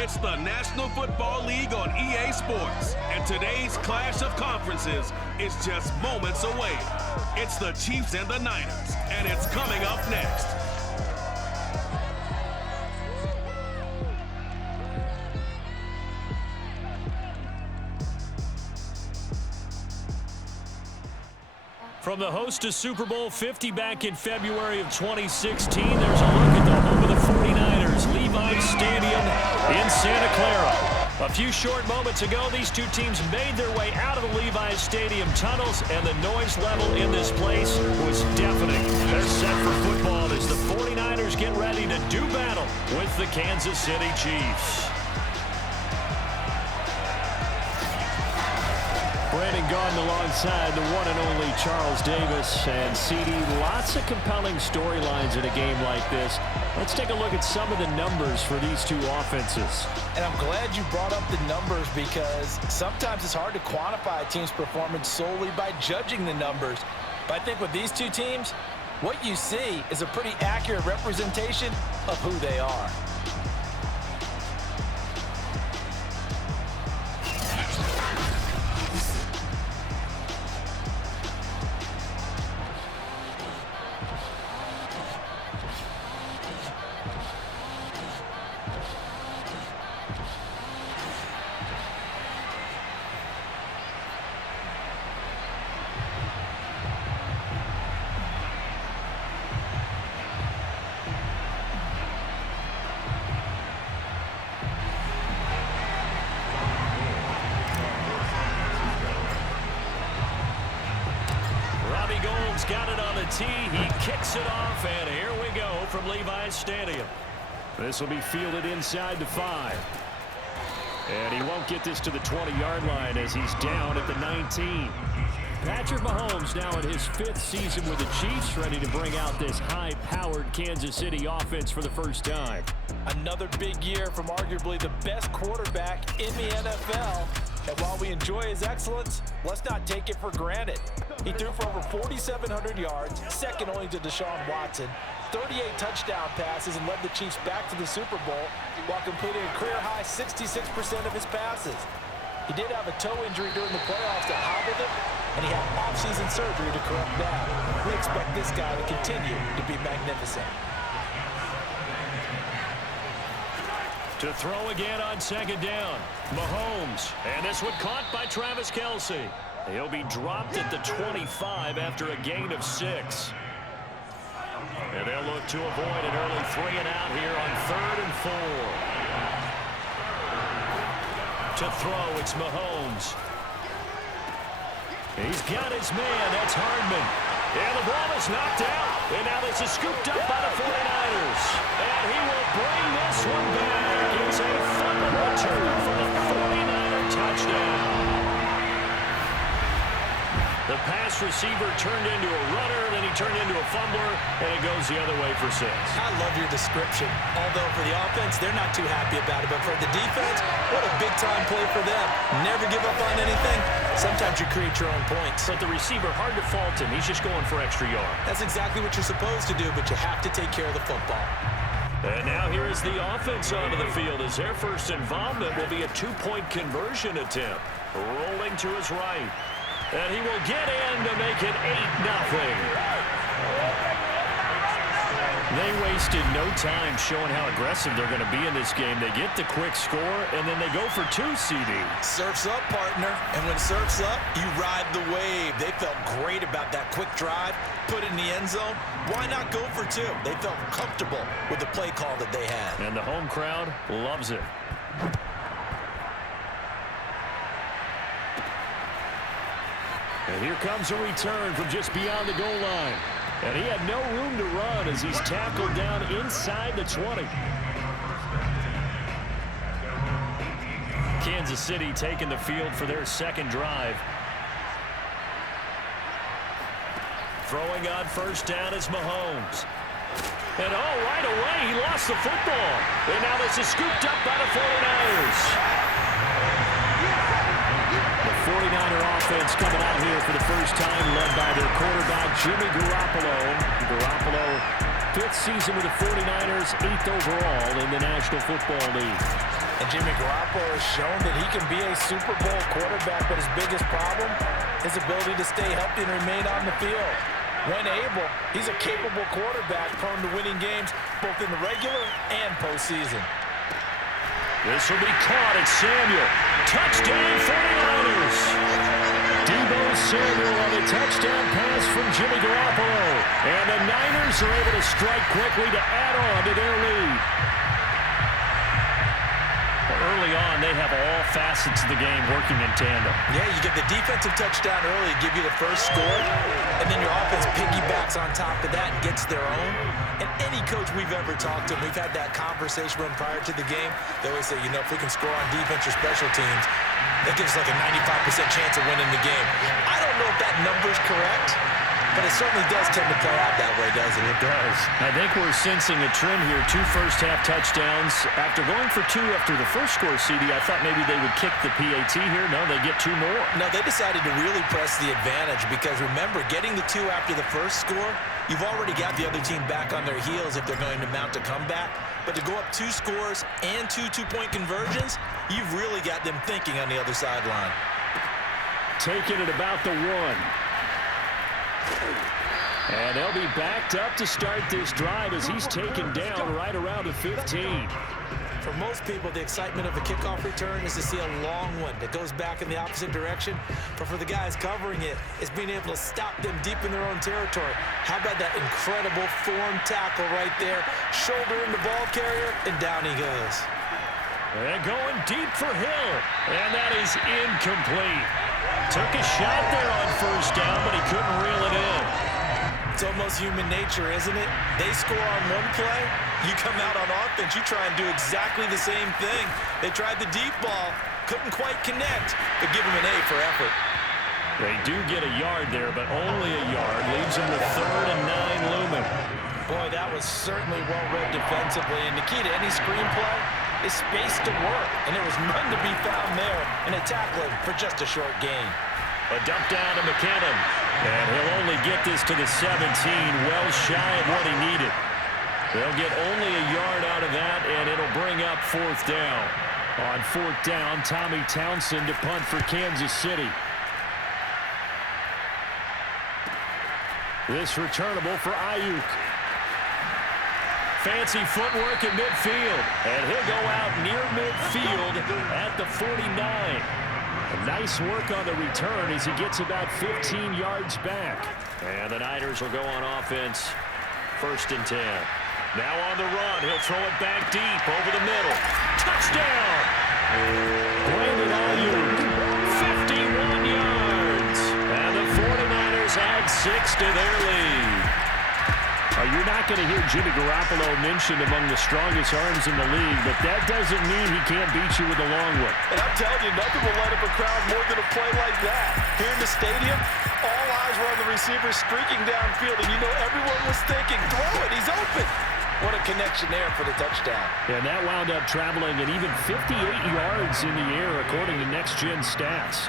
It's the National Football League on EA Sports, and today's clash of conferences is just moments away. It's the Chiefs and the Niners, and it's coming up next. From the host to Super Bowl 50 back in February of 2016, there's a look at the home of the 49ers, Levi's Stadium in Santa Clara. A few short moments ago, these two teams made their way out of the Levi's Stadium tunnels, and the noise level in this place was deafening. They're set for football as the 49ers get ready to do battle with the Kansas City Chiefs. Brandon Gaudin alongside the one and only Charles Davis. And CD, lots of compelling storylines in a game like this. Let's take a look at some of the numbers for these two offenses. And I'm glad you brought up the numbers because sometimes it's hard to quantify a team's performance solely by judging the numbers. But I think with these two teams, what you see is a pretty accurate representation of who they are. Got it on the tee. He kicks it off, and here we go from Levi's Stadium. This will be fielded inside the 5. And he won't get this to the 20-yard line as he's down at the 19. Patrick Mahomes now in his 5th season with the Chiefs, ready to bring out this high-powered Kansas City offense for the first time. Another big year from arguably the best quarterback in the NFL. And while we enjoy his excellence, let's not take it for granted. He threw for over 4,700 yards, second only to Deshaun Watson, 38 touchdown passes, and led the Chiefs back to the Super Bowl while completing a career-high 66% of his passes. He did have a toe injury during the playoffs that hobbled him, and he had off-season surgery to correct that. We expect this guy to continue to be magnificent. To throw again on second down, Mahomes. And this one caught by Travis Kelce. He'll be dropped at the 25 after a gain of 6. And they'll look to avoid an early 3 and out here on 3rd and 4. To throw, it's Mahomes. He's got his man. That's Hardman. And the ball is knocked out. And now this is scooped up by the 49ers. And he will bring this one back. It's a fumble return for the 49er touchdown. The pass receiver turned into a runner, then he turned into a fumbler, and it goes the other way for 6. I love your description. Although for the offense, they're not too happy about it. But for the defense, what a big-time play for them. Never give up on anything. Sometimes you create your own points. But the receiver, hard to fault him. He's just going for extra yard. That's exactly what you're supposed to do, but you have to take care of the football. And now here is the offense onto the field as their first involvement will be a 2-point conversion attempt. Rolling to his right. And he will get in to make it 8-0. They wasted no time showing how aggressive they're going to be in this game. They get the quick score, and then they go for 2, CD. Surf's up, partner. And when surf's up, you ride the wave. They felt great about that quick drive, put it in the end zone. Why not go for 2? They felt comfortable with the play call that they had. And the home crowd loves it. And here comes a return from just beyond the goal line. And he had no room to run as he's tackled down inside the 20. Kansas City taking the field for their second drive. Throwing on first down is Mahomes. And right away, he lost the football. And now this is scooped up by the 49ers. The 49er offense coming out here for the first time, led by their quarterback, Jimmy Garoppolo. Garoppolo fifth season with the 49ers, 8th overall in the National Football League. And Jimmy Garoppolo has shown that he can be a Super Bowl quarterback, but his biggest problem, his ability to stay healthy and remain on the field. When able, he's a capable quarterback prone to winning games both in the regular and postseason. This will be caught at Samuel. Touchdown 49ers. Deebo Samuel on a touchdown pass from Jimmy Garoppolo. And the Niners are able to strike quickly to add on to their lead. Early on, they have all facets of the game working in tandem. Yeah, you get the defensive touchdown early, give you the first score, and then your offense piggybacks on top of that and gets their own. And any coach we've ever talked to, we've had that conversation with them prior to the game. They always say, you know, if we can score on defense or special teams, that gives us like a 95% chance of winning the game. I don't know if that number's correct, but it certainly does tend to play out that way, doesn't it? It does. I think we're sensing a trend here. 2 first-half touchdowns. After going for 2 after the first score, CD, I thought maybe they would kick the PAT here. No, they get 2 more. No, they decided to really press the advantage because, remember, getting the 2 after the first score, you've already got the other team back on their heels if they're going to mount a comeback. But to go up 2 scores and 2 two-point conversions, you've really got them thinking on the other sideline. Taking it about the 1. And they'll be backed up to start this drive as he's taken down right around the 15. For most people, the excitement of a kickoff return is to see a long one that goes back in the opposite direction. But for the guys covering it, it's being able to stop them deep in their own territory. How about that incredible form tackle right there? Shoulder in the ball carrier, and down he goes. And going deep for Hill. And that is incomplete. Took a shot there on first down, but he couldn't reel it in. It's almost human nature, isn't it? They score on one play, you come out on offense, you try and do exactly the same thing. They tried the deep ball, couldn't quite connect, but give them an A for effort. They do get a yard there, but only a yard. Leaves them with 3rd and 9 looming. Boy, that was certainly well-read defensively, and the key to any screenplay is space to work, and there was none to be found there, and they tackle him for just a short gain. A dump down to McKinnon, and he'll only get this to the 17, well shy of what he needed. They'll get only a yard out of that, and it'll bring up 4th down. On 4th down, Tommy Townsend to punt for Kansas City. This returnable for Ayuk. Fancy footwork in midfield, and he'll go out near midfield at the 49. Nice work on the return as he gets about 15 yards back. And the Niners will go on offense, 1st and 10. Now on the run, he'll throw it back deep over the middle. Touchdown! Brandon Ayuk, 51 yards. And the 49ers add 6 to their lead. You're not going to hear Jimmy Garoppolo mentioned among the strongest arms in the league, but that doesn't mean he can't beat you with a long one. And I'm telling you, nothing will light up a crowd more than a play like that. Here in the stadium, all eyes were on the receiver streaking downfield, and you know everyone was thinking, throw it, he's open. What a connection there for the touchdown. And that wound up traveling at even 58 yards in the air, according to Next Gen Stats.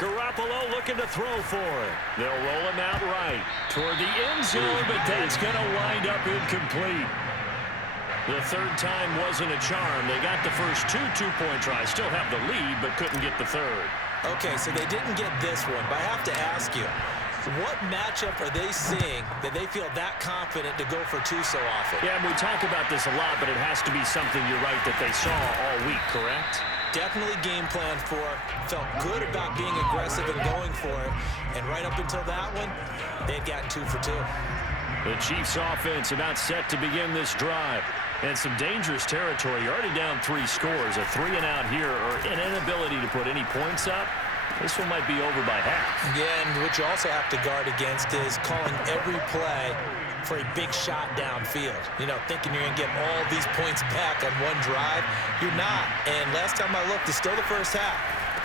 Garoppolo looking to throw for it. They'll roll him out right toward the end zone, but that's going to wind up incomplete. The 3rd time wasn't a charm. They got the first 2 two-point tries. Still have the lead, but couldn't get the 3rd. Okay, so they didn't get this one, but I have to ask you, what matchup are they seeing that they feel that confident to go for 2 so often? Yeah, and we talk about this a lot, but it has to be something, you're right, that they saw all week, correct? Definitely game plan for it. Felt good about being aggressive and going for it. And right up until that one, they'd gotten 2 for 2. The Chiefs offense about set to begin this drive. And some dangerous territory. You're already down 3 scores. A 3-and-out here or an inability to put any points up. This one might be over by half. Yeah, and what you also have to guard against is calling every play for a big shot downfield. You know, thinking you're going to get all these points back on one drive. You're not. And last time I looked, it's still the first half.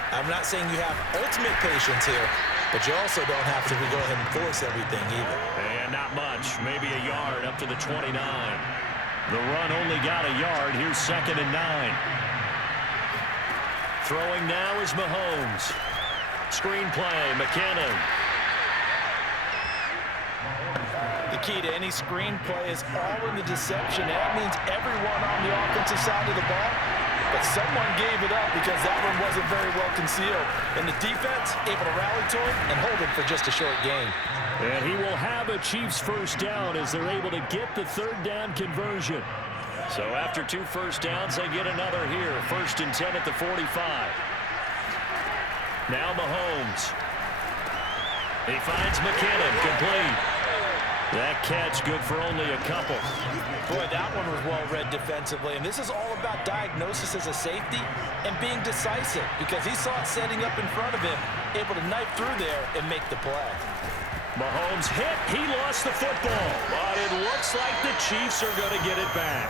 I'm not saying you have ultimate patience here, but you also don't have to go ahead and force everything either. And not much. Maybe a yard up to the 29. The run only got a yard. Here's 2nd and 9. Throwing now is Mahomes. Screen play, McKinnon. The key to any screenplay is all in the deception. That means everyone on the offensive side of the ball, but someone gave it up because that one wasn't very well concealed. And the defense able to rally to it and hold it for just a short gain. And he will have a Chiefs first down as they're able to get the third down conversion. So after 2 first downs, they get another here. 1st and 10 at the 45. Now Mahomes. He finds McKinnon, complete. That catch good for only a couple. Boy, that one was well read defensively. And this is all about diagnosis as a safety and being decisive because he saw it setting up in front of him, able to knife through there and make the play. Mahomes hit. He lost the football. But it looks like the Chiefs are going to get it back.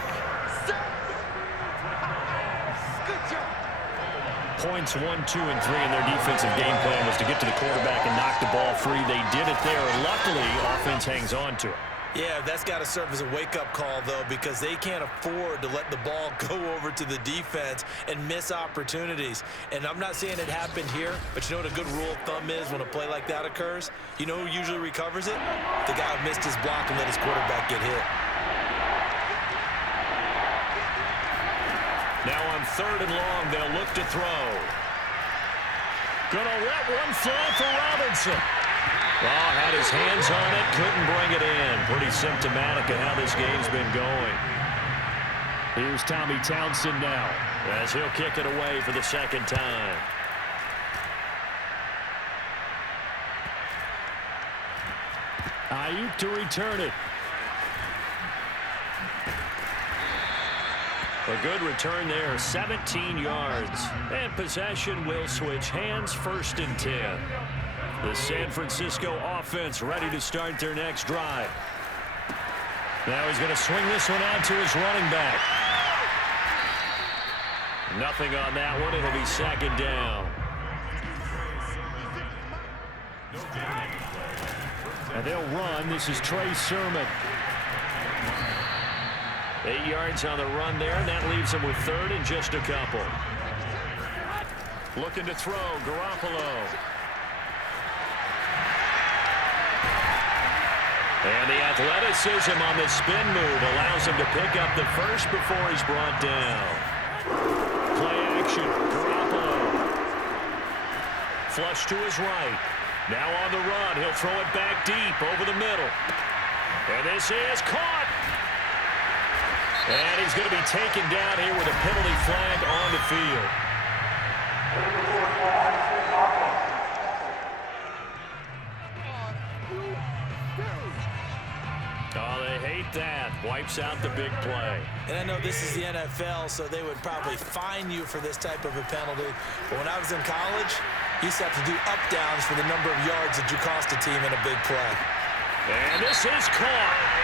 Points 1, 2, and 3 in their defensive game plan was to get to the quarterback and knock the ball free. They did it there. Luckily, offense hangs on to it. Yeah, that's got to serve as a wake-up call, though, because they can't afford to let the ball go over to the defense and miss opportunities. And I'm not saying it happened here, but you know what a good rule of thumb is when a play like that occurs? You know who usually recovers it? The guy who missed his block and let his quarterback get hit. Now on 3rd and long, they'll look to throw. Gonna let one fly for Robinson. Oh, had his hands on it, couldn't bring it in. Pretty symptomatic of how this game's been going. Here's Tommy Townsend now, as he'll kick it away for the 2nd time. Ayuk to return it. A good return there, 17 yards. And possession will switch hands, 1st and 10. The San Francisco offense ready to start their next drive. Now he's going to swing this one out to his running back. Nothing on that one. It'll be 2nd down. And they'll run. This is Trey Sermon. 8 yards on the run there, and that leaves him with 3rd and just a couple. Looking to throw, Garoppolo. And the athleticism on the spin move allows him to pick up the first before he's brought down. Play action, Garoppolo. Flush to his right. Now on the run, he'll throw it back deep over the middle. And this is caught. And he's going to be taken down here with a penalty flag on the field. Oh, they hate that. Wipes out the big play. And I know this is the NFL, so they would probably fine you for this type of a penalty. But when I was in college, you used to have to do up-downs for the number of yards that you cost a team in a big play. And this is caught.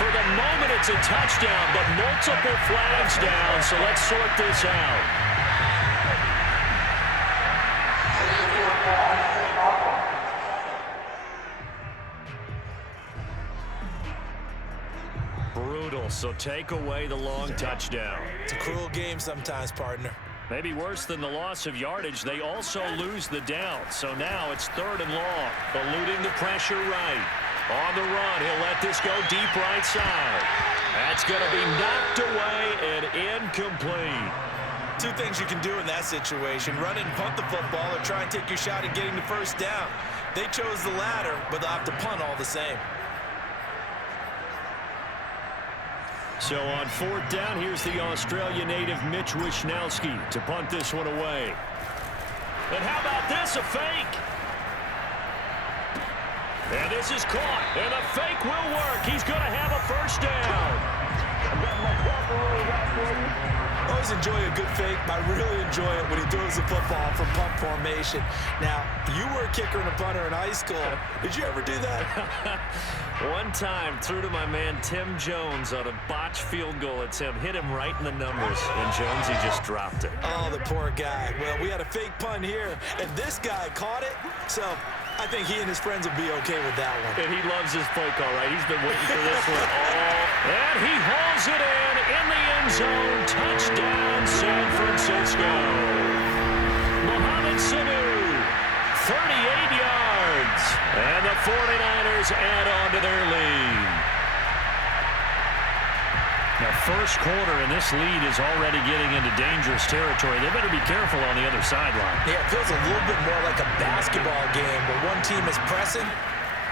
For the moment, it's a touchdown, but multiple flags down, so let's sort this out. Brutal, so take away the long touchdown. It's a cruel game sometimes, partner. Maybe worse than the loss of yardage, they also lose the down. So now it's 3rd and long, eluding the pressure right. On the run, he'll let this go deep right side. That's going to be knocked away and incomplete. 2 things you can do in that situation: run and punt the football, or try and take your shot at getting the first down. They chose the latter, but they'll have to punt all the same. So on 4th down, here's the Australia native Mitch Wishnowsky to punt this one away. And how about this, a fake? And this is caught, and the fake will work. He's going to have a first down. I always enjoy a good fake, but I really enjoy it when he throws the football from punt formation. Now, you were a kicker and a punter in high school. Did you ever do that? One time, threw to my man Tim Jones on a botched field goal attempt. Hit him right in the numbers, and Jonesy just dropped it. Oh, the poor guy. Well, we had a fake punt here, and this guy caught it, so I think he and his friends will be okay with that one. And he loves his play call, right? He's been waiting for this one all. And he hauls it in the end zone. Touchdown, San Francisco. Mohamed Sanu, 38 yards. And the 49ers add on to their lead. Now, first quarter, and this lead is already getting into dangerous territory. They better be careful on the other sideline. Yeah, it feels a little bit more like a basketball game where one team is pressing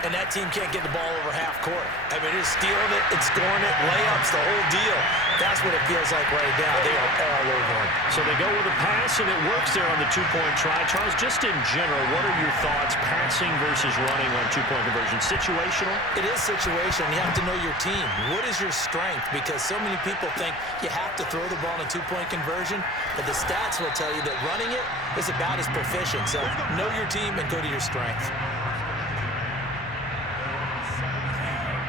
and that team can't get the ball over half court. I mean, it's stealing it, it's scoring it, layups, the whole deal. That's what it feels like right now. They are all over them. So they go with a pass, and it works there on the two-point try. Charles, just in general, what are your thoughts passing versus running on two-point conversion? Situational? It is situational. You have to know your team. What is your strength? Because so many people think you have to throw the ball in a two-point conversion, but the stats will tell you that running it is about as proficient. So know your team and go to your strength.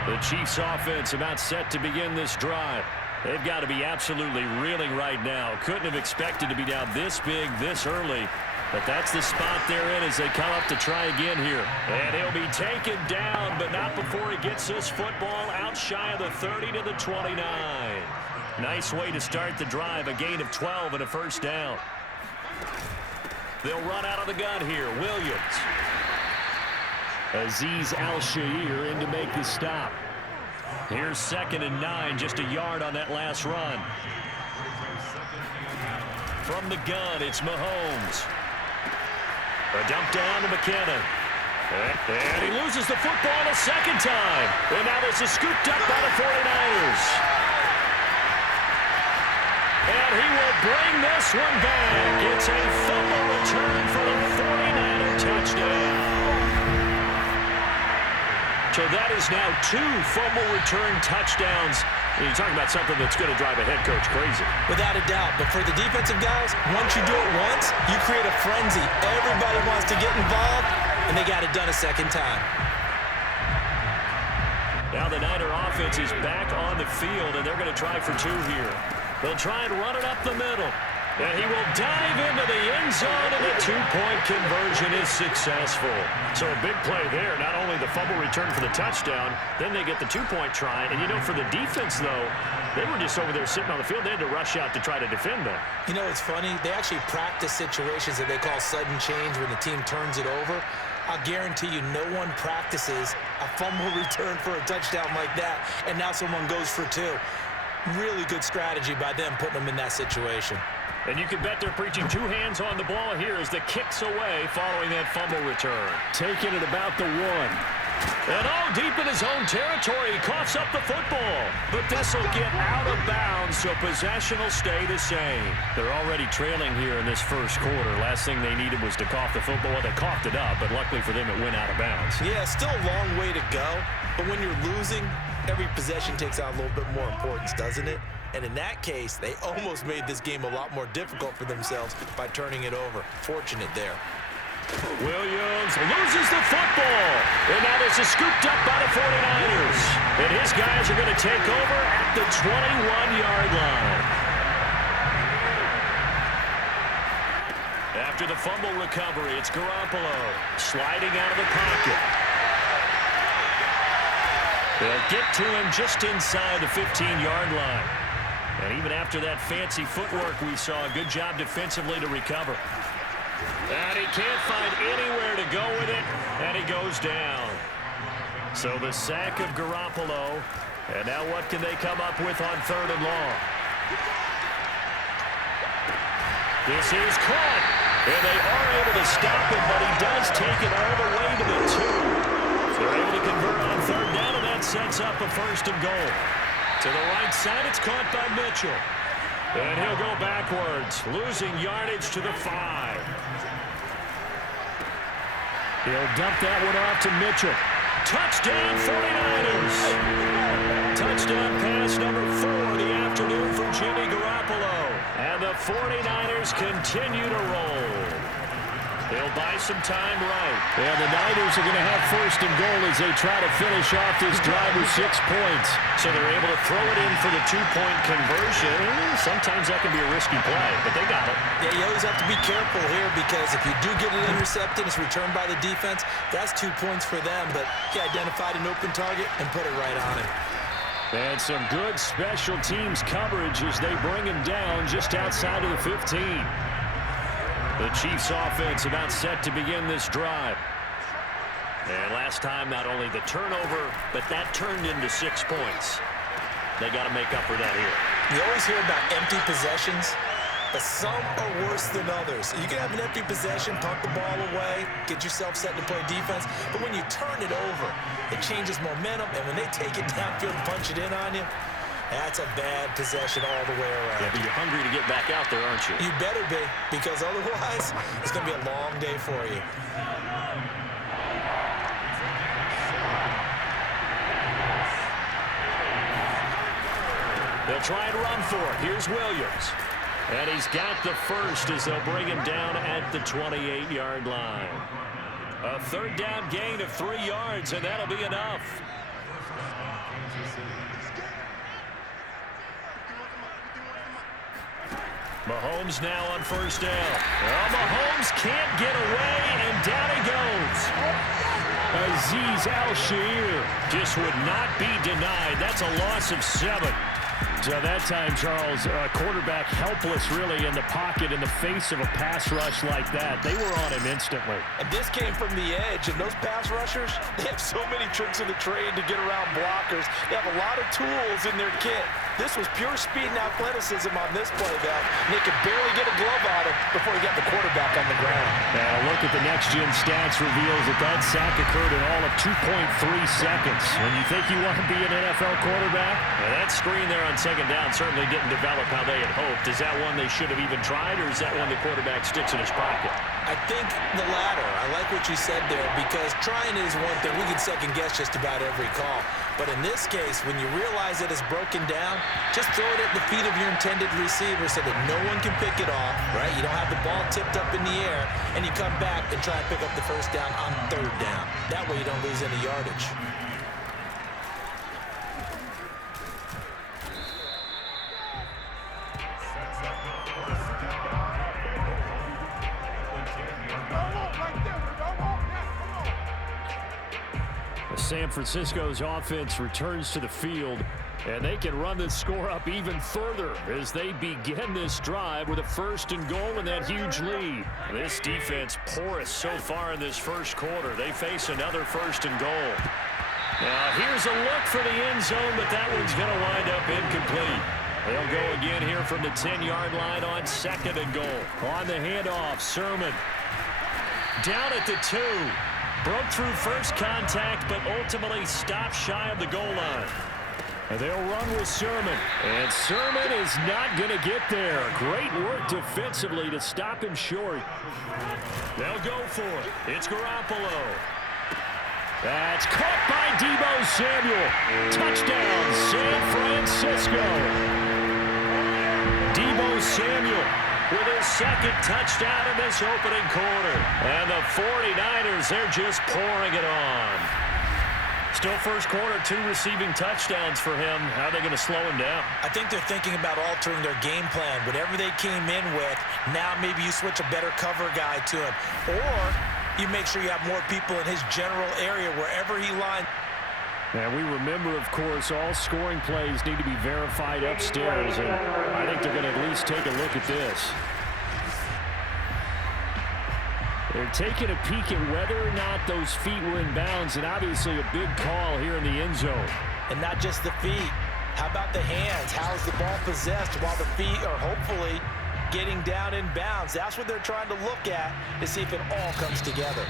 The Chiefs offense about set to begin this drive. They've got to be absolutely reeling right now. Couldn't have expected to be down this big, this early. But that's the spot they're in as they come up to try again here. And he'll be taken down, but not before he gets this football out shy of the 30 to the 29. Nice way to start the drive. A gain of 12 and a first down. They'll run out of the gun here. Williams. Azeez Al-Shaair in to make the stop. Here's 2nd and 9, just a yard on that last run. From the gun, it's Mahomes. A dump down to McKinnon. And he loses the football a second time. And now this is scooped up by the 49ers. And he will bring this one back. It's a fumble return for the 49er touchdown. So that is now 2 fumble return touchdowns. You're talking about something that's going to drive a head coach crazy. Without a doubt. But for the defensive guys, once you do it once, you create a frenzy. Everybody wants to get involved, and they got it done a second time. Now the Niner offense is back on the field, and they're going to try for 2 here. They'll try and run it up the middle. And he will dive into the end zone, and the 2-point conversion is successful. So a big play there. Not only the fumble return for the touchdown, then they get the 2-point try. And, you know, for the defense, though, they were just over there sitting on the field. They had to rush out to try to defend them. You know, it's funny. They actually practice situations that they call sudden change when the team turns it over. I'll guarantee you no one practices a fumble return for a touchdown like that, and now someone goes for 2. Really good strategy by them putting them in that situation. And you can bet they're preaching 2 hands on the ball here as the kick's away following that fumble return. Taking it about the 1. And deep in his own territory, he coughs up the football. But this will get out of bounds, so possession will stay the same. They're already trailing here in this first quarter. Last thing they needed was to cough the football. Well, they coughed it up, but luckily for them, it went out of bounds. Yeah, still a long way to go. But when you're losing, every possession takes on a little bit more importance, doesn't it? And in that case, they almost made this game a lot more difficult for themselves by turning it over. Fortunate there. Williams loses the football. And now this is scooped up by the 49ers. And his guys are going to take over at the 21-yard line. After the fumble recovery, it's Garoppolo sliding out of the pocket. They'll get to him just inside the 15-yard line. And even after that fancy footwork we saw, a good job defensively to recover. And he can't find anywhere to go with it, and he goes down. So the sack of Garoppolo, and now what can they come up with on 3rd and long? This is caught, and they are able to stop him, but he does take it all the way to the 2. They're able to convert on 3rd down, and that sets up a 1st and goal. To the right side, it's caught by Mitchell. And he'll go backwards, losing yardage to the 5. He'll dump that one off to Mitchell. Touchdown, 49ers! Touchdown pass number 4 of the afternoon from Jimmy Garoppolo. And the 49ers continue to roll. They'll buy some time right. And the Niners are going to have 1st and goal as they try to finish off this drive with 6 points. So they're able to throw it in for the 2-point conversion. Sometimes that can be a risky play, but they got it. Yeah, you always have to be careful here because if you do get it intercepted, it's returned by the defense, that's 2 points for them. But he identified an open target and put it right on him. And some good special teams coverage as they bring him down just outside of the 15. The Chiefs offense about set to begin this drive. And last time, not only the turnover, but that turned into 6 points. They got to make up for that here. You always hear about empty possessions, but some are worse than others. You can have an empty possession, punt the ball away, get yourself set to play defense, but when you turn it over, it changes momentum, and when they take it downfield and punch it in on you, that's a bad possession all the way around. Yeah, but you're hungry to get back out there, aren't you? You better be, because otherwise, it's going to be a long day for you. They'll try and run for it. Here's Williams. And he's got the first as they'll bring him down at the 28-yard line. A third down gain of 3 yards, and that'll be enough. Mahomes now on first down. Well, Mahomes can't get away, and down he goes. Azeez Al-Shaair just would not be denied. That's a loss of 7. So that time, Charles, quarterback helpless really in the pocket in the face of a pass rush like that. They were on him instantly. And this came from the edge, and those pass rushers, they have so many tricks of the trade to get around blockers. They have a lot of tools in their kit. This was pure speed and athleticism on this play, though. And they could barely get a glove on him before he got the quarterback on the ground. Now, a look at the next-gen stats reveals that sack occurred in all of 2.3 seconds. When you think you want to be an NFL quarterback, that screen there on second down certainly didn't develop how they had hoped. Is that one they should have even tried, or is that one the quarterback sticks in his pocket? I think the latter. I like what you said there, because trying is one thing. We can second-guess just about every call. But in this case, when you realize that it's broken down, just throw it at the feet of your intended receiver so that no one can pick it off, right? You don't have the ball tipped up in the air, and you come back and try and pick up the first down on third down. That way you don't lose any yardage. San Francisco's offense returns to the field, and they can run this score up even further as they begin this drive with a 1st and goal and that huge lead. This defense porous so far in this first quarter. They face another 1st and goal. Now here's a look for the end zone, but that one's going to wind up incomplete. They'll go again here from the 10-yard line on 2nd and goal. On the handoff, Sermon down at the 2. Broke through first contact, but ultimately stopped shy of the goal line. And they'll run with Sermon. And Sermon is not going to get there. Great work defensively to stop him short. They'll go for it. It's Garoppolo. That's caught by Deebo Samuel. Touchdown, San Francisco. Deebo Samuel with his 2nd touchdown in this opening quarter. And the 49ers, they're just pouring it on. Still first quarter, 2 receiving touchdowns for him. How are they going to slow him down? I think they're thinking about altering their game plan. Whatever they came in with, now maybe you switch a better cover guy to him. Or you make sure you have more people in his general area wherever he lines. And we remember, of course, all scoring plays need to be verified upstairs, and I think they're going to at least take a look at this. They're taking a peek at whether or not those feet were in bounds, and obviously a big call here in the end zone. And not just the feet. How about the hands? How's the ball possessed while the feet are hopefully getting down in bounds? That's what they're trying to look at to see if it all comes together.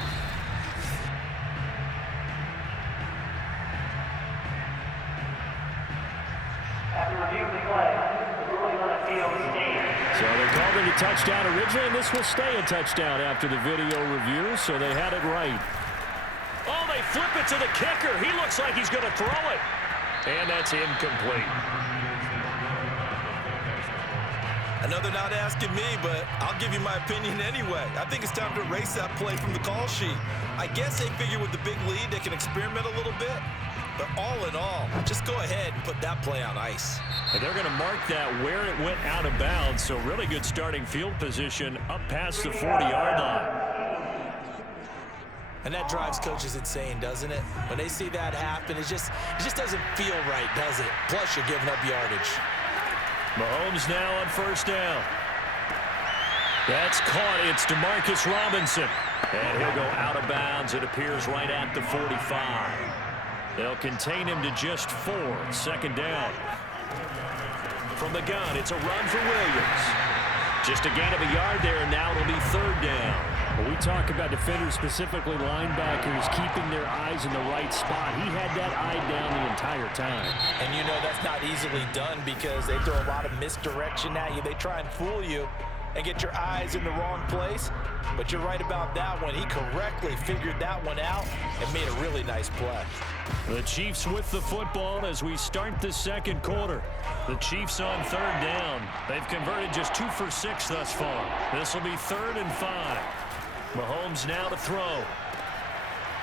So they called it a touchdown originally, and this will stay a touchdown after the video review, so they had it right. Oh, they flip it to the kicker. He looks like he's going to throw it. And that's incomplete. I know they're not asking me, but I'll give you my opinion anyway. I think it's time to erase that play from the call sheet. I guess they figure with the big lead they can experiment a little bit. But all in all, just go ahead and put that play on ice. And they're going to mark that where it went out of bounds, so really good starting field position up past the 40-yard line. And that drives coaches insane, doesn't it? When they see that happen, it just doesn't feel right, does it? Plus, you're giving up yardage. Mahomes now on first down. That's caught. It's Demarcus Robinson. And he'll go out of bounds. It appears right at the 45. They'll contain him to just 4. 2nd down. From the gun, it's a run for Williams. Just a gain of a yard there, and now it'll be third down. When we talk about defenders, specifically linebackers, keeping their eyes in the right spot, he had that eye down the entire time. And you know that's not easily done because they throw a lot of misdirection at you. They try and fool you and get your eyes in the wrong place. But you're right about that one. He correctly figured that one out and made a really nice play. The Chiefs with the football as we start the second quarter. The Chiefs on third down. They've converted just 2 for 6 thus far. This will be 3rd and 5. Mahomes now to throw.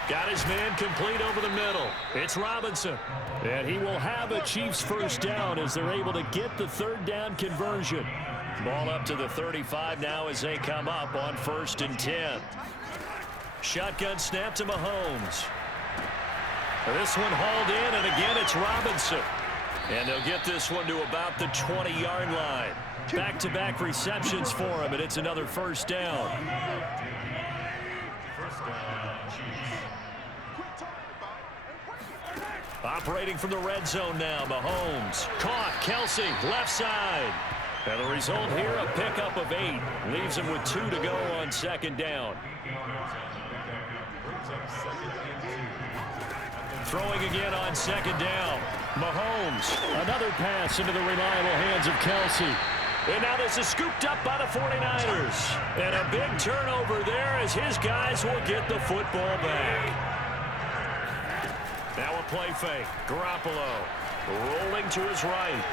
Got his man complete over the middle. It's Robinson. And he will have a Chiefs first down as they're able to get the third down conversion. Ball up to the 35 now as they come up on 1st and 10. Shotgun snap to Mahomes. This one hauled in, and again it's Robinson. And they'll get this one to about the 20-yard line. Back-to-back receptions for him, and it's another first down. Operating from the red zone now, Mahomes. Caught, Kelsey, left side. And the result here, a pickup of 8. Leaves him with 2 to go on 2nd down. Throwing again on 2nd down. Mahomes. Another pass into the reliable hands of Kelsey. And now this is scooped up by the 49ers. And a big turnover there as his guys will get the football back. Now a play fake. Garoppolo rolling to his right.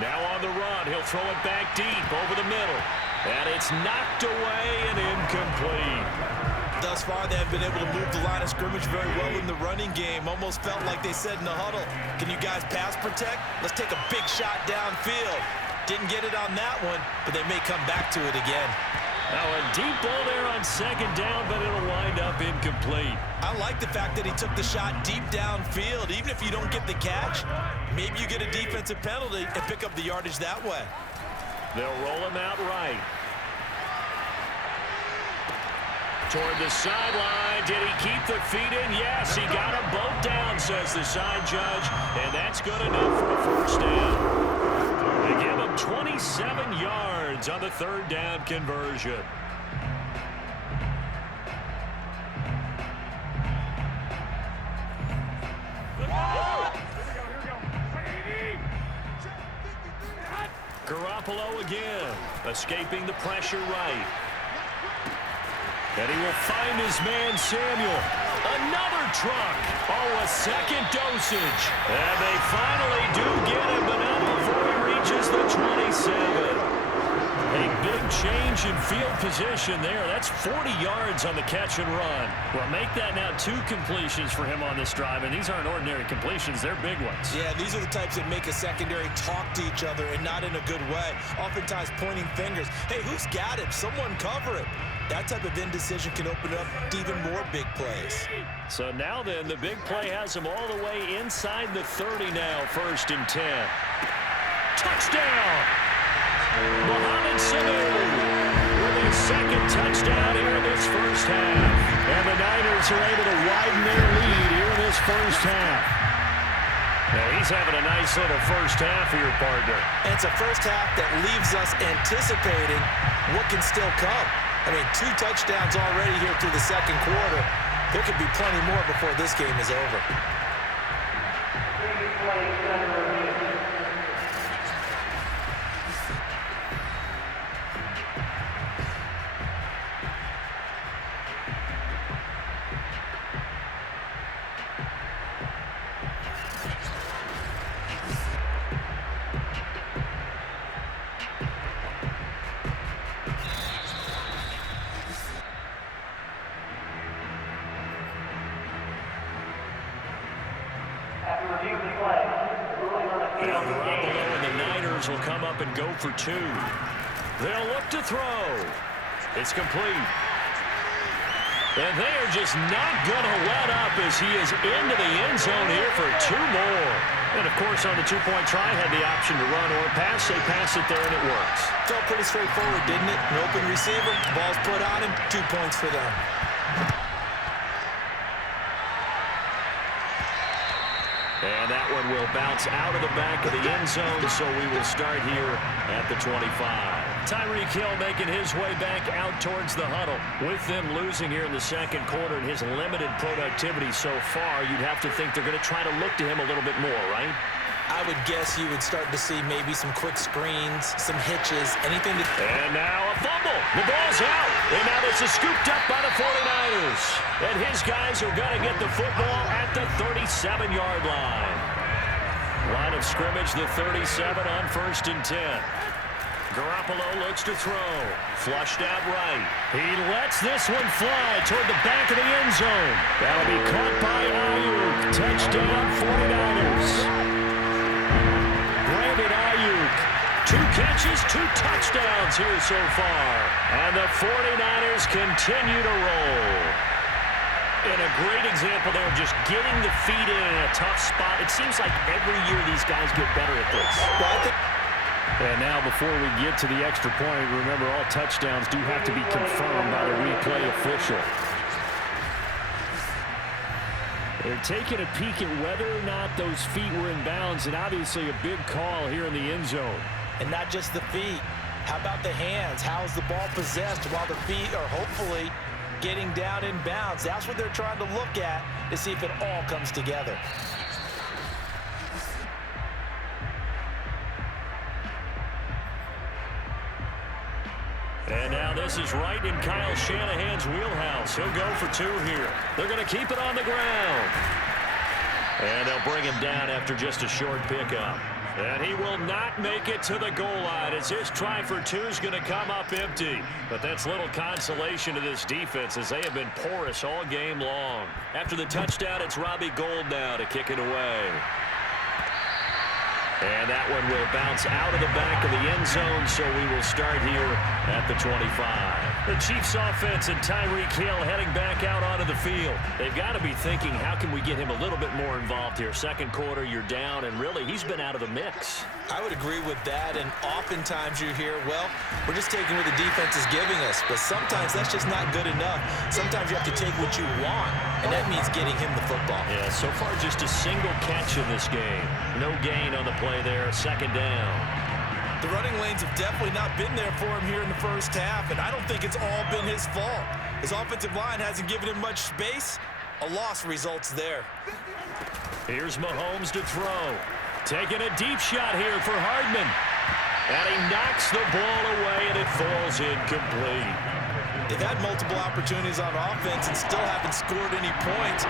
Now on the run, he'll throw it back deep over the middle. And it's knocked away and incomplete. Thus far, they have been able to move the line of scrimmage very well in the running game. Almost felt like they said in the huddle, can you guys pass protect? Let's take a big shot downfield. Didn't get it on that one, but they may come back to it again. Now a deep ball there on 2nd down, but it'll wind up incomplete. I like the fact that he took the shot deep downfield. Even if you don't get the catch, maybe you get a defensive penalty and pick up the yardage that way. They'll roll him out right. Toward the sideline. Did he keep the feet in? Yes, he got them both down, says the side judge. And that's good enough for a first down. They give him 27 yards on the 3rd down conversion. Garoppolo again, escaping the pressure right. And he will find his man Samuel. Another truck. Oh, a second dosage. And they finally do get him, but not before he reaches the 27. A big change in field position there. That's 40 yards on the catch and run. Well, make that now 2 completions for him on this drive, and these aren't ordinary completions. They're big ones. Yeah, these are the types that make a secondary talk to each other and not in a good way. Oftentimes pointing fingers. Hey, who's got him? Someone cover it. That type of indecision can open up to even more big plays. So now then, the big play has him all the way inside the 30 now, 1st and 10. Touchdown! Mohamed Sanu with his 2nd touchdown here in this first half. And the Niners are able to widen their lead here in this first half. Now he's having a nice little first half here, partner. And it's a first half that leaves us anticipating what can still come. I mean, 2 touchdowns already here through the 2nd quarter. There could be plenty more before this game is over. Garoppolo and the Niners will come up and go for 2. They'll look to throw. It's complete. And they are just not going to let up as he is into the end zone here for 2 more. And, of course, on the 2-point try, had the option to run or pass. They pass it there, and it works. Felt pretty straightforward, didn't it? An open receiver, ball's put on him, 2 points for them. And that one will bounce out of the back of the end zone, so we will start here at the 25. Tyreek Hill making his way back out towards the huddle. With them losing here in the second quarter and his limited productivity so far, you'd have to think they're going to try to look to him a little bit more, right? I would guess you would start to see maybe some quick screens, some hitches, anything to... And now a fumble. The ball's out. And now this is scooped up by the 49ers. And his guys are going to get the football at the 37-yard line. Line of scrimmage, the 37 on 1st and 10. Garoppolo looks to throw. Flushed out right. He lets this one fly toward the back of the end zone. That'll be caught by Ayuk. Touchdown 49ers. Brandon Ayuk, 2 catches, 2 touchdowns here so far. And the 49ers continue to roll. And a great example there of just getting the feet in a tough spot. It seems like every year these guys get better at this. And now before we get to the extra point, remember all touchdowns do have to be confirmed by the replay official. They're taking a peek at whether or not those feet were in bounds, and obviously a big call here in the end zone. And not just the feet. How about the hands? How is the ball possessed while the feet are hopefully getting down in bounds? That's what they're trying to look at to see if it all comes together. And now this is right in Kyle Shanahan's wheelhouse. He'll go for 2 here. They're going to keep it on the ground. And they'll bring him down after just a short pickup. And he will not make it to the goal line as his try for 2 is going to come up empty. But that's little consolation to this defense as they have been porous all game long. After the touchdown, it's Robbie Gould now to kick it away. And that one will bounce out of the back of the end zone, so we will start here at the 25. The Chiefs offense and Tyreek Hill heading back out onto the field. They've got to be thinking, how can we get him a little bit more involved here? Second quarter, you're down, and really, he's been out of the mix. I would agree with that, and oftentimes you hear, well, we're just taking what the defense is giving us, but sometimes that's just not good enough. Sometimes you have to take what you want, and that means getting him the football. Yeah, so far just a single catch in this game. No gain on the play there, 2nd down. The running lanes have definitely not been there for him here in the first half, and I don't think it's all been his fault. His offensive line hasn't given him much space. A loss results there. Here's Mahomes to throw. Taking a deep shot here for Hardman. And he knocks the ball away, and it falls incomplete. They've had multiple opportunities on offense and still haven't scored any points.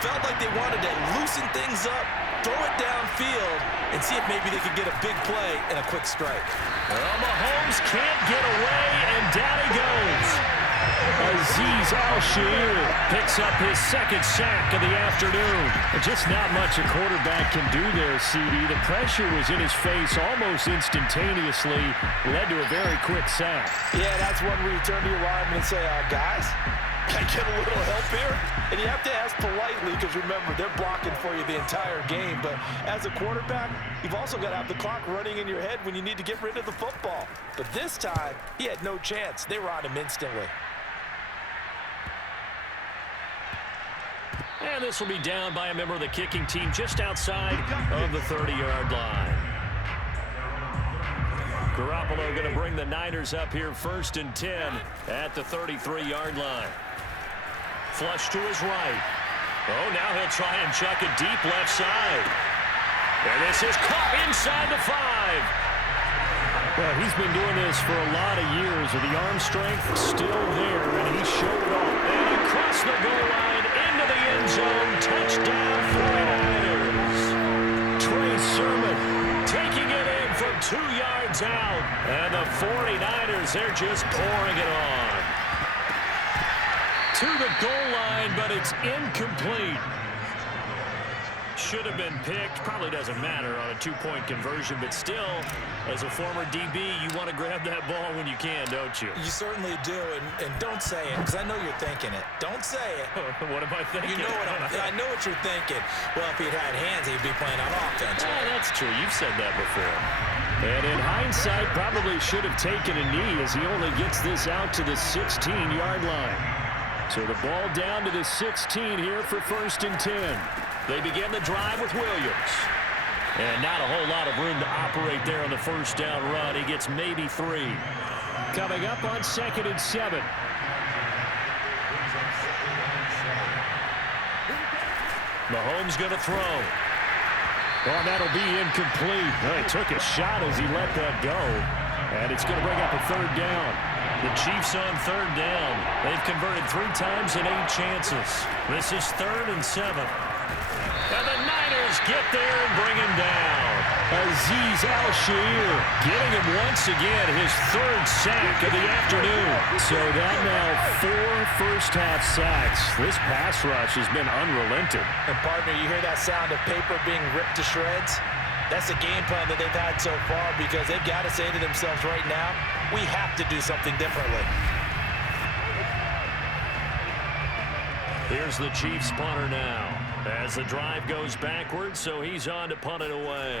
Felt like they wanted to loosen things up, throw it downfield, and see if maybe they could get a big play and a quick strike. Well, Mahomes can't get away, and down he goes. Azeez Al-Shaair picks up his 2nd sack of the afternoon. Just not much a quarterback can do there, CD. The pressure was in his face almost instantaneously, led to a very quick sack. Yeah, that's one where you turn to your lineman and say, guys, can I get a little help here? And you have to ask politely because, remember, they're blocking for you the entire game. But as a quarterback, you've also got to have the clock running in your head when you need to get rid of the football. But this time, he had no chance. They were on him instantly. And this will be down by a member of the kicking team just outside of the 30-yard line. Garoppolo going to bring the Niners up here 1st and 10 at the 33-yard line. Flush to his right. Oh, now he'll try and chuck it deep left side. And this is caught inside the 5. Well, he's been doing this for a lot of years with the arm strength still there, and he showed it off. And across the goal line into the end zone. Touchdown 49ers. Trey Sermon taking it in from 2 yards out. And the 49ers, they're just pouring it on. To the goal line, but it's incomplete. Should have been picked. Probably doesn't matter on a 2-point conversion, but still, as a former DB, you want to grab that ball when you can, don't you? You certainly do, and don't say it, because I know you're thinking it. Don't say it. What am I thinking? You know I know what you're thinking. Well, if he'd had hands, he'd be playing on offense. Yeah, that's true. You've said that before. And in hindsight, probably should have taken a knee as he only gets this out to the 16-yard line. So the ball down to the 16 here for 1st and 10. They begin the drive with Williams. And not a whole lot of room to operate there on the first down run. He gets maybe 3. Coming up on 2nd and 7. Mahomes going to throw. Oh, that'll be incomplete. Well, he took a shot as he let that go. And it's going to bring up a 3rd down. The Chiefs on 3rd down. They've converted 3 times in 8 chances. This is 3rd and 7. And the Niners get there and bring him down. Azeez Al-Shaair getting him once again his 3rd sack of the afternoon. So that now 4 first-half sacks. This pass rush has been unrelenting. And, partner, you hear that sound of paper being ripped to shreds? That's the game plan that they've had so far because they've got to say to themselves right now, we have to do something differently. Here's the Chiefs punter now. As the drive goes backwards, so he's on to punt it away.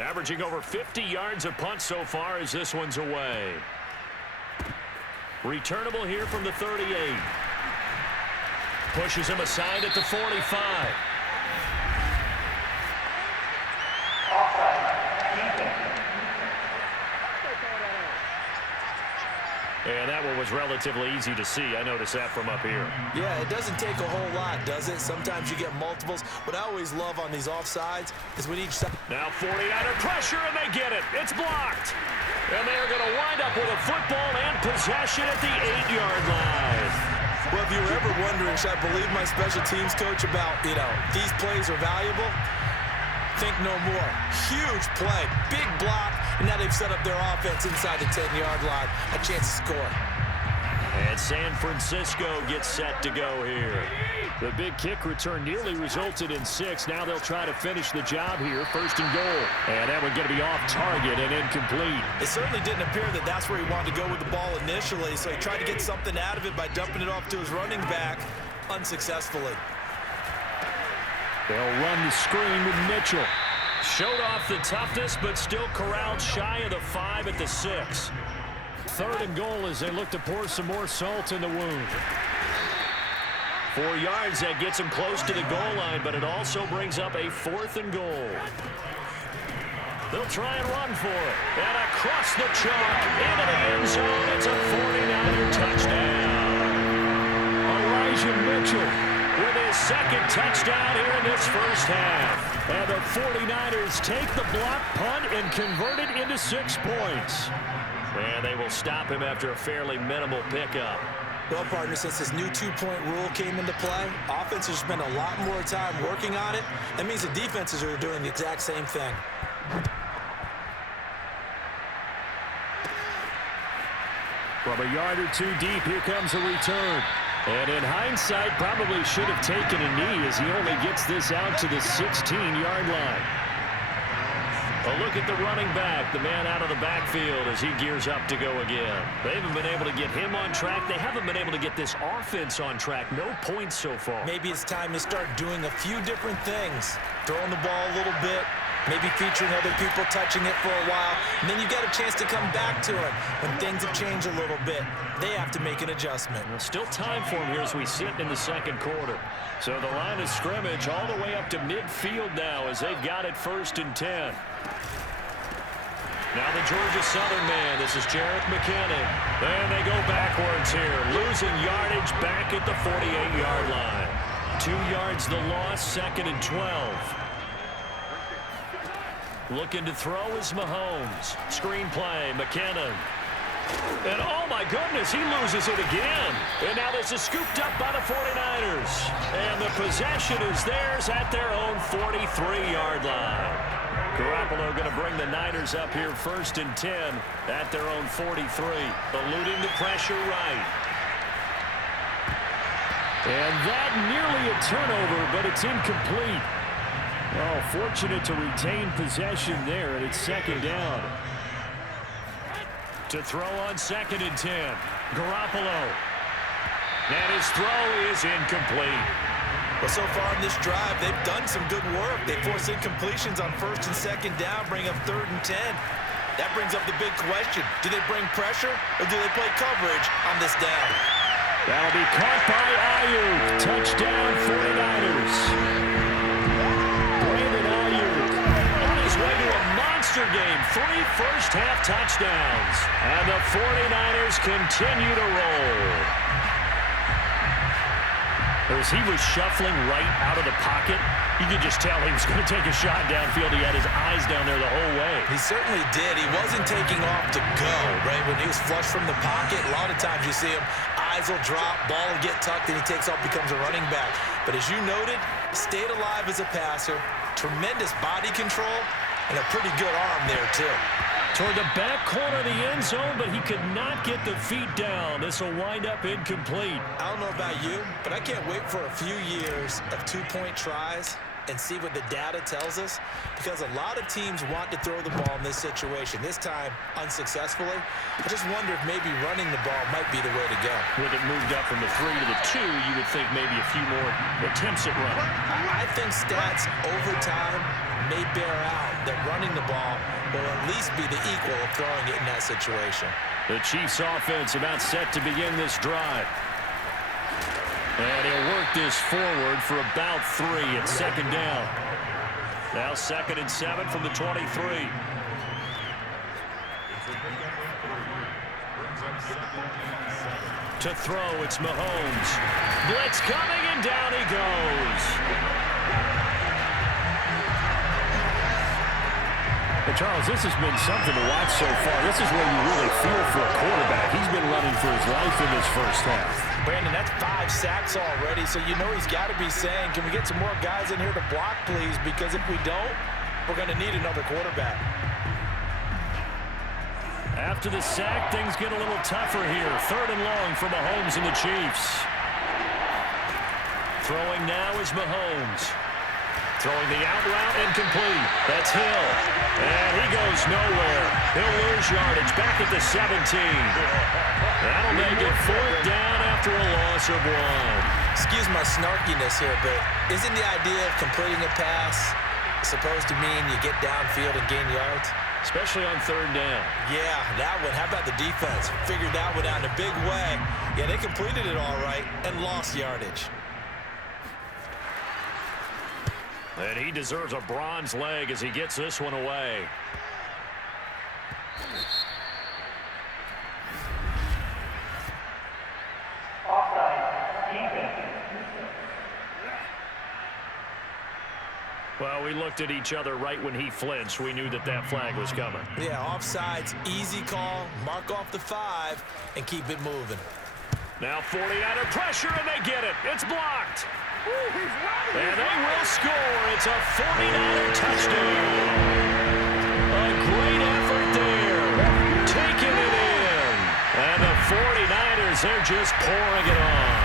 Averaging over 50 yards a punt so far as this one's away. Returnable here from the 38. Pushes him aside at the 45. And that one was relatively easy to see. I noticed that from up here. Yeah, it doesn't take a whole lot, does it? Sometimes you get multiples. What I always love on these offsides is when each side... Now 49er pressure, and they get it. It's blocked. And they're going to wind up with a football and possession at the 8-yard line. Well, if you were ever wondering, should I believe my special teams coach about, these plays are valuable? Think no more. Huge play, big block, and now they've set up their offense inside the 10-yard line. A chance to score. And San Francisco gets set to go here. The big kick return nearly resulted in 6. Now they'll try to finish the job here. 1st and goal. And that one going to be off target and incomplete. It certainly didn't appear that that's where he wanted to go with the ball initially, so he tried to get something out of it by dumping it off to his running back unsuccessful. They'll run the screen with Mitchell. Showed off the toughness, but still corralled shy of the 5 at the 6. 3rd and goal as they look to pour some more salt in the wound. 4 yards, that gets him close to the goal line, but it also brings up a 4th and goal. They'll try and run for it. And across the chalk, into the end zone, it's a 49er touchdown. Elijah Mitchell with his 2nd touchdown here in this first half. And the 49ers take the block punt and convert it into 6 points. And they will stop him after a fairly minimal pickup. Well, partner, since this new 2-point rule came into play, offenses spend a lot more time working on it. That means the defenses are doing the exact same thing. From a yard or 2 deep, here comes a return. And in hindsight, probably should have taken a knee as he only gets this out to the 16-yard line. A look at the running back, the man out of the backfield as he gears up to go again. They haven't been able to get him on track. They haven't been able to get this offense on track. No points so far. Maybe it's time to start doing a few different things. Throwing the ball a little bit, maybe featuring other people touching it for a while, and then you get a chance to come back to it. When things have changed a little bit, they have to make an adjustment. Well, still time for him here as we sit in the 2nd quarter. So the line of scrimmage all the way up to midfield now as they've got it 1st and 10. Now the Georgia Southern man, this is Jarek McKinnon. And they go backwards here, losing yardage back at the 48-yard line. 2 yards the loss, 2nd and 12. Looking to throw is Mahomes. Screen play, McKinnon. And oh my goodness, he loses it again. And now this is scooped up by the 49ers. And the possession is theirs at their own 43-yard line. Garoppolo going to bring the Niners up here 1st and 10 at their own 43. Eluding the pressure right. And that nearly a turnover, but it's incomplete. Oh, fortunate to retain possession there, and it's 2nd down. To throw on 2nd and 10. Garoppolo. And his throw is incomplete. Well, so far in this drive, they've done some good work. They force incompletions on 1st and 2nd down, bring up 3rd and 10. That brings up the big question. Do they bring pressure or do they play coverage on this down? That'll be caught by Ayuk. Touchdown 49ers. Brandon Ayuk on his way to a monster game. 3 first-half touchdowns. And the 49ers continue to roll. As he was shuffling right out of the pocket, you could just tell he was going to take a shot downfield. He had his eyes down there the whole way. He certainly did. He wasn't taking off to go, right? When he was flush from the pocket, a lot of times you see him, eyes will drop, ball will get tucked, and he takes off, becomes a running back. But as you noted, stayed alive as a passer, tremendous body control, and a pretty good arm there, too. Toward the back corner of the end zone, but he could not get the feet down. This will wind up incomplete. I don't know about you, but I can't wait for a few years of two-point tries and see what the data tells us, because a lot of teams want to throw the ball in this situation. This time, unsuccessfully. I just wonder if maybe running the ball might be the way to go. With it moved up from the 3 to the 2, you would think maybe a few more attempts at running. I think stats over time may bear out that running the ball will at least be the equal of throwing it in that situation. The Chiefs offense about set to begin this drive. And he'll work this forward for about 3 at second down. Now 2nd and 7 from the 23. To throw, it's Mahomes. Blitz coming, and down he goes. But Charles, this has been something to watch so far. This is where you really feel for a quarterback. He's been running for his life in this first half. Brandon, that's 5 sacks already, so you know he's got to be saying, can we get some more guys in here to block, please? Because if we don't, we're going to need another quarterback. After the sack, things get a little tougher here. 3rd and long for Mahomes and the Chiefs. Throwing now is Mahomes. Throwing the out route, incomplete. That's Hill. And he goes nowhere. He'll lose yardage back at the 17. That'll make it 4th down after a loss of 1. Excuse my snarkiness here, but isn't the idea of completing a pass supposed to mean you get downfield and gain yards? Especially on 3rd down. Yeah, that one. How about the defense? Figured that one out in a big way. Yeah, they completed it all right and lost yardage. And he deserves a bronze leg as he gets this one away. Well, we looked at each other right when he flinched. We knew that that flag was coming. Yeah, offsides, easy call. Mark off the 5 and keep it moving. Now 49er pressure, and they get it. It's blocked. And they will score. It's a 49er touchdown. A great effort there. Taking it in. And the 49ers, they're just pouring it on.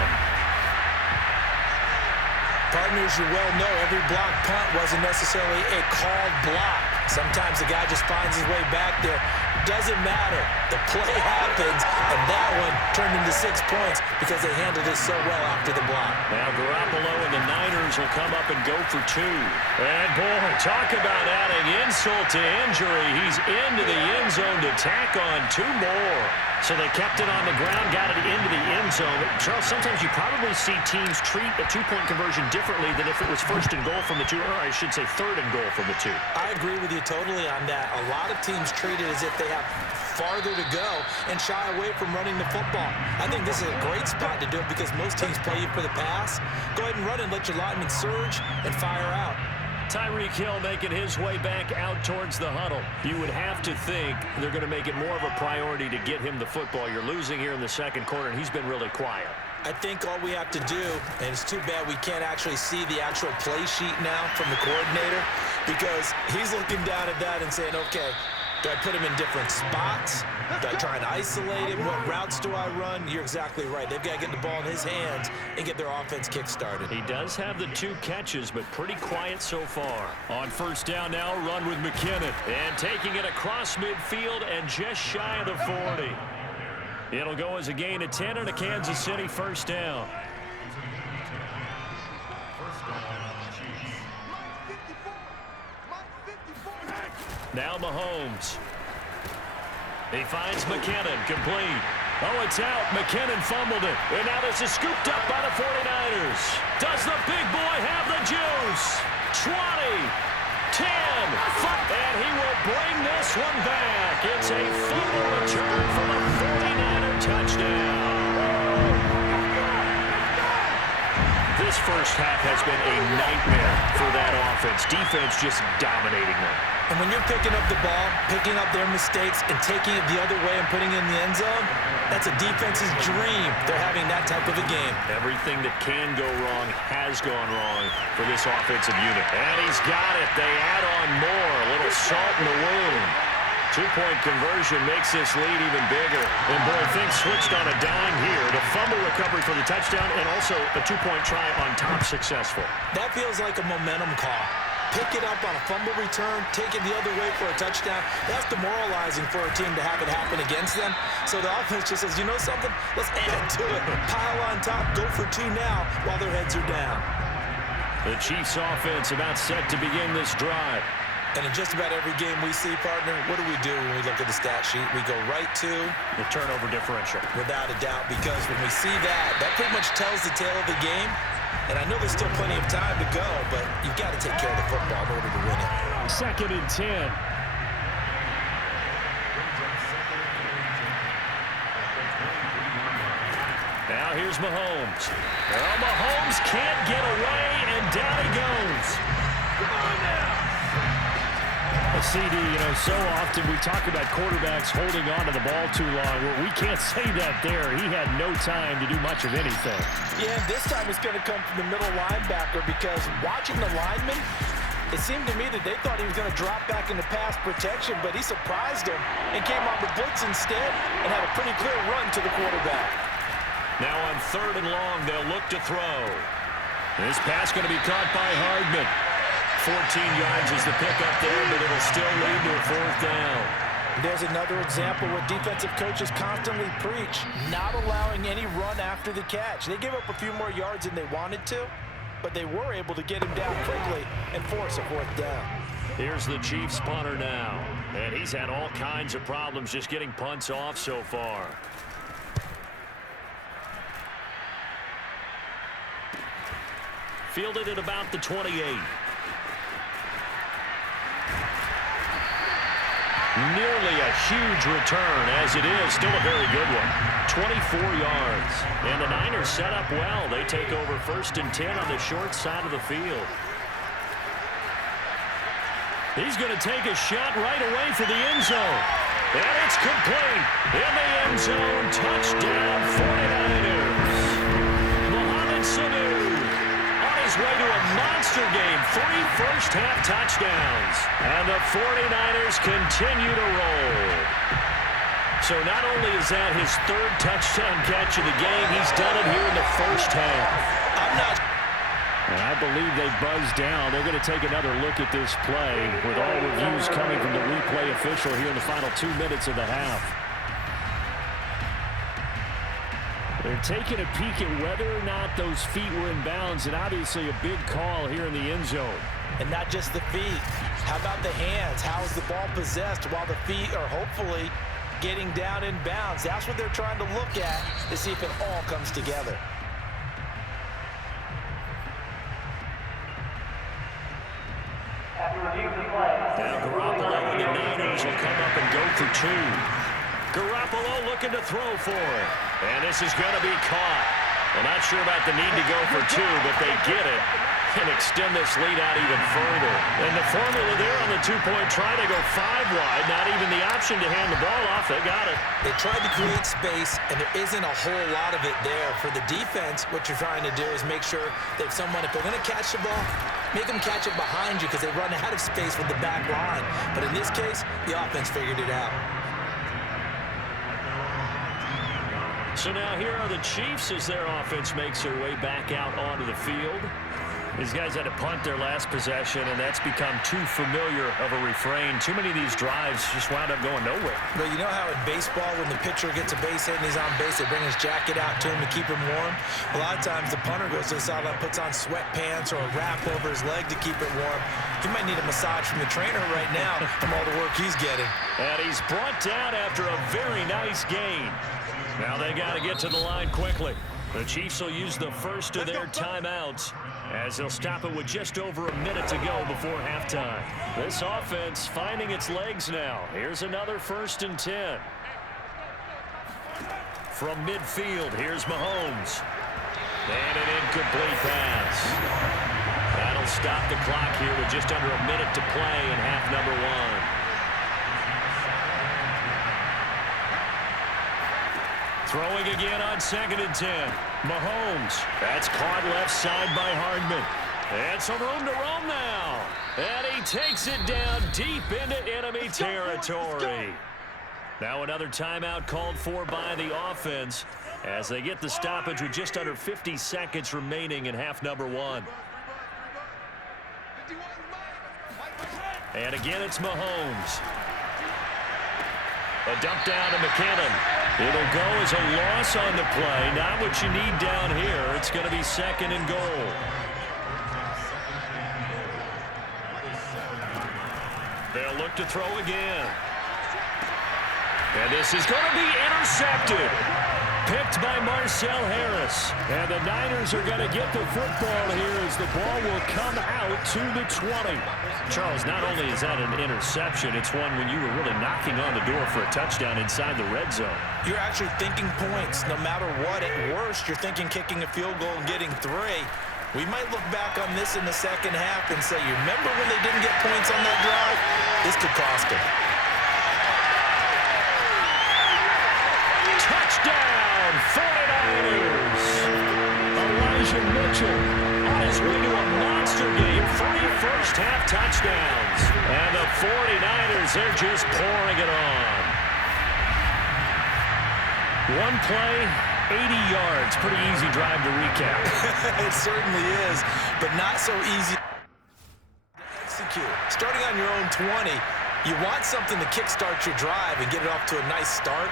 Partners, you well know every block punt wasn't necessarily a called block. Sometimes the guy just finds his way back there. Doesn't matter. The play happens, and that one turned into 6 points because they handled it so well after the block. Now Garoppolo and the Niners will come up and go for 2. And boy, talk about adding insult to injury. He's into the end zone to tack on 2 more. So they kept it on the ground, got it into the end zone. Charles, sometimes you probably see teams treat a 2-point conversion differently than if it was 1st and goal from the 2, or I should say 3rd and goal from the 2. I agree with you totally on that. A lot of teams treat it as if they have farther to go and shy away from running the football. I think this is a great spot to do it because most teams play you for the pass. Go ahead and run and let your linemen surge and fire out. Tyreek Hill making his way back out towards the huddle. You would have to think they're going to make it more of a priority to get him the football. You're losing here in the 2nd quarter, and he's been really quiet. I think all we have to do, and it's too bad we can't actually see the actual play sheet now from the coordinator, because he's looking down at that and saying, okay, do I put him in different spots? Do I try and isolate him? What routes do I run? You're exactly right. They've got to get the ball in his hands and get their offense kick-started. He does have the 2 catches, but pretty quiet so far. On 1st down now, run with McKinnon. And taking it across midfield and just shy of the 40. It'll go as a gain of 10 and a Kansas City 1st down. Now Mahomes. He finds McKinnon, complete. Oh, it's out. McKinnon fumbled it. And now this is scooped up by the 49ers. Does the big boy have the juice? 20, 10, and he will bring this one back. It's a fumble return for the 49er touchdown. This first half has been a nightmare for that offense. Defense just dominating them. And when you're picking up the ball, picking up their mistakes, and taking it the other way and putting it in the end zone, that's a defense's dream. They're having that type of a game. Everything that can go wrong has gone wrong for this offensive unit. And he's got it. They add on more. A little salt in the wound. Two-point conversion makes this lead even bigger. And, boy, things switched on a dime here. The fumble recovery for the touchdown and also a two-point try on top successful. That feels like a momentum call. Pick it up on a fumble return, take it the other way for a touchdown. That's demoralizing for a team to have it happen against them. So the offense just says, you know something? Let's add to it. Pile on top, go for two now while their heads are down. The Chiefs offense about set to begin this drive. And in just about every game we see, partner, what do when we look at the stat sheet? We go right to the turnover differential. Without a doubt, because when we see that, that pretty much tells the tale of the game. And I know there's still plenty of time to go, but you've got to take care of the football in order to win it. 2nd and 10. Now here's Mahomes. Well, Mahomes can't get away, and down he goes. Come on now. CD, so often we talk about quarterbacks holding on to the ball too long. Well, we can't say that there. He had no time to do much of anything. Yeah, this time it's going to come from the middle linebacker because watching the lineman, it seemed to me that they thought he was going to drop back into pass protection, but he surprised them and came on the blitz instead and had a pretty clear run to the quarterback. Now on 3rd and long, they'll look to throw. This pass going to be caught by Hardman. 14 yards is the pickup there, but it'll still lead to a 4th down. There's another example where defensive coaches constantly preach, not allowing any run after the catch. They gave up a few more yards than they wanted to, but they were able to get him down quickly and force a 4th down. Here's the Chiefs punter now, and he's had all kinds of problems just getting punts off so far. Fielded at about the 28. Nearly a huge return, as it is. Still a very good one. 24 yards. And the Niners set up well. They take over 1st and 10 on the short side of the field. He's going to take a shot right away for the end zone. And it's complete. In the end zone, touchdown 49ers. Mohamed Sanu on his way to a monster game. 3 first-half touchdowns. And the 49ers continue to roll. So not only is that his 3rd touchdown catch of the game, he's done it here in the first half. And I believe they buzzed down. They're going to take another look at this play with all reviews coming from the replay official here in the final 2 minutes of the half. They're taking a peek at whether or not those feet were in bounds, and obviously a big call here in the end zone. And not just the feet. How about the hands? How is the ball possessed while the feet are hopefully getting down in bounds? That's what they're trying to look at to see if it all comes together. Now Garoppolo and the Niners will come up and go for 2. Garoppolo looking to throw for it. And this is going to be caught. Well, not sure about the need to go for 2, but they get it and extend this lead out even further. And the formula there on the 2-point try to go 5 wide. Not even the option to hand the ball off. They got it. They tried to create space, and there isn't a whole lot of it there. For the defense, what you're trying to do is make sure that someone, if they're going to catch the ball, make them catch it behind you because they run out of space with the back line. But in this case, the offense figured it out. So now here are the Chiefs as their offense makes their way back out onto the field. These guys had to punt their last possession, and that's become too familiar of a refrain. Too many of these drives just wound up going nowhere. But you know how in baseball, when the pitcher gets a base hit and he's on base, they bring his jacket out to him to keep him warm? A lot of times the punter goes to the sideline, puts on sweatpants or a wrap over his leg to keep it warm. He might need a massage from the trainer right now from all the work he's getting. And he's brought down after a very nice gain. Now they got to get to the line quickly. The Chiefs will use the first of their timeouts as they'll stop it with just over a minute to go before halftime. This offense finding its legs now. Here's another 1st and 10. From midfield, here's Mahomes. And an incomplete pass. That'll stop the clock here with just under a minute to play in half number 1. Throwing again on 2nd and 10. Mahomes. That's caught left side by Hardman. And some room to roam now. And he takes it down deep into enemy territory. Now another timeout called for by the offense as they get the stoppage with just under 50 seconds remaining in half number 1. And again, it's Mahomes. A dump down to McKinnon. It'll go as a loss on the play. Not what you need down here. It's going to be 2nd and goal. They'll look to throw again. And this is going to be intercepted. Picked by Marcel Harris. And the Niners are going to get the football here as the ball will come out to the 20. Charles, not only is that an interception, it's one when you were really knocking on the door for a touchdown inside the red zone. You're actually thinking points. No matter what, at worst, you're thinking kicking a field goal and getting 3. We might look back on this in the second half and say, you remember when they didn't get points on that drive? This could cost them. Touchdown, 49ers! Elijah Mitchell on his way to a monster game. 3 first-half touchdowns. And the 49ers, they're just pouring it on. One play, 80 yards. Pretty easy drive to recap. It certainly is, but not so easy to execute. Starting on your own 20, you want something to kickstart your drive and get it off to a nice start.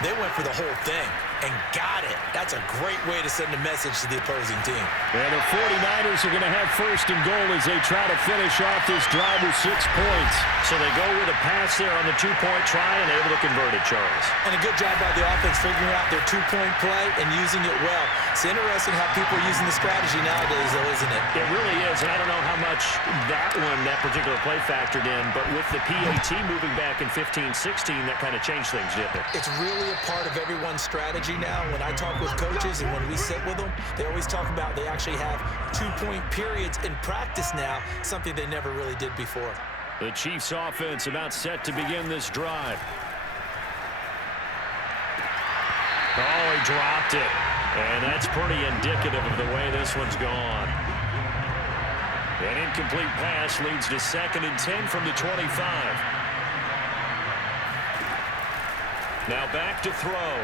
They went for the whole thing and got it. That's a great way to send a message to the opposing team. And the 49ers are going to have 1st and goal as they try to finish off this drive with 6 points. So they go with a pass there on the 2-point try and able to convert it, Charles. And a good job by the offense figuring out their 2-point play and using it well. It's interesting how people are using the strategy nowadays, though, isn't it? It really is, and I don't know how much that particular play factored in, but with the PAT moving back in 15-16, that kind of changed things, didn't it? It's really a part of everyone's strategy now. When I talk with coaches and when we sit with them, they always talk about they actually have 2-point periods in practice now, something they never really did before. The Chiefs offense about set to begin this drive. Oh, he dropped it. And that's pretty indicative of the way this one's gone. An incomplete pass leads to 2nd and 10 from the 25. Now back to throw.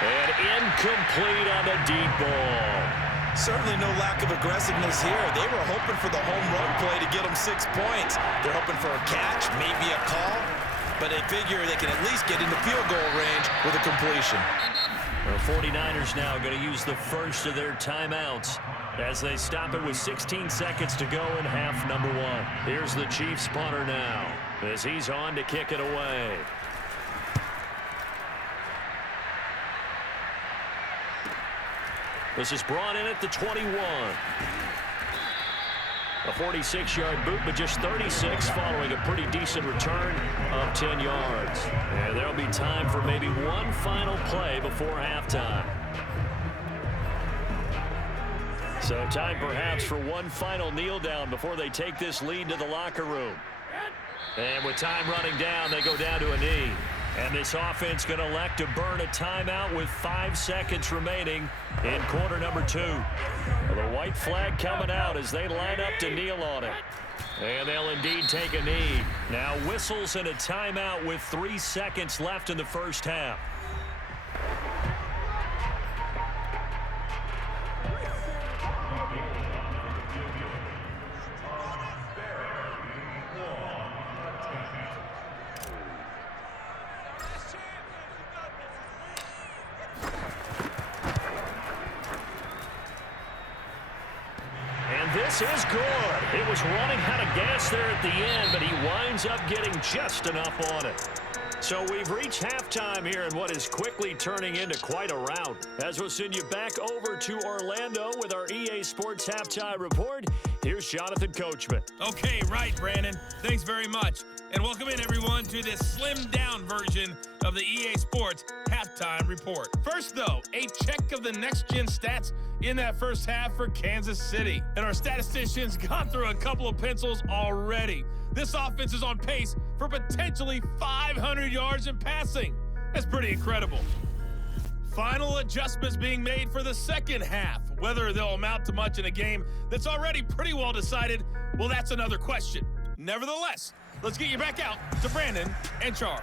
And incomplete on the deep ball. Certainly no lack of aggressiveness here. They were hoping for the home run play to get them 6 points. They're hoping for a catch, maybe a call, but they figure they can at least get into field goal range with a completion. The 49ers now going to use the first of their timeouts as they stop it with 16 seconds to go in half number 1. Here's the Chiefs punter now as he's on to kick it away. This is brought in at the 21. A 46-yard boot, but just 36 following a pretty decent return of 10 yards. And there'll be time for maybe one final play before halftime. So time perhaps for one final kneel down before they take this lead to the locker room. And with time running down, they go down to a knee. And this offense going to elect to burn a timeout with 5 seconds remaining in quarter number 2. The white flag coming out as they line up to kneel on it. And they'll indeed take a knee. Now whistles and a timeout with 3 seconds left in the first half. This is good. It was running out of gas there at the end, but he winds up getting just enough on it. So we've reached halftime here in what is quickly turning into quite a rout. As we'll send you back over to Orlando with our EA Sports Halftime Report, here's Jonathan Coachman. Okay, right, Brandon. Thanks very much. And welcome in, everyone, to this slimmed-down version of the EA Sports Halftime Report. First, though, a check of the next-gen stats in that first half for Kansas City. And our statisticians gone through a couple of pencils already. This offense is on pace for potentially 500 yards in passing. That's pretty incredible. Final adjustments being made for the second half. Whether they'll amount to much in a game that's already pretty well decided, well, that's another question. Nevertheless, let's get you back out to Brandon and Char.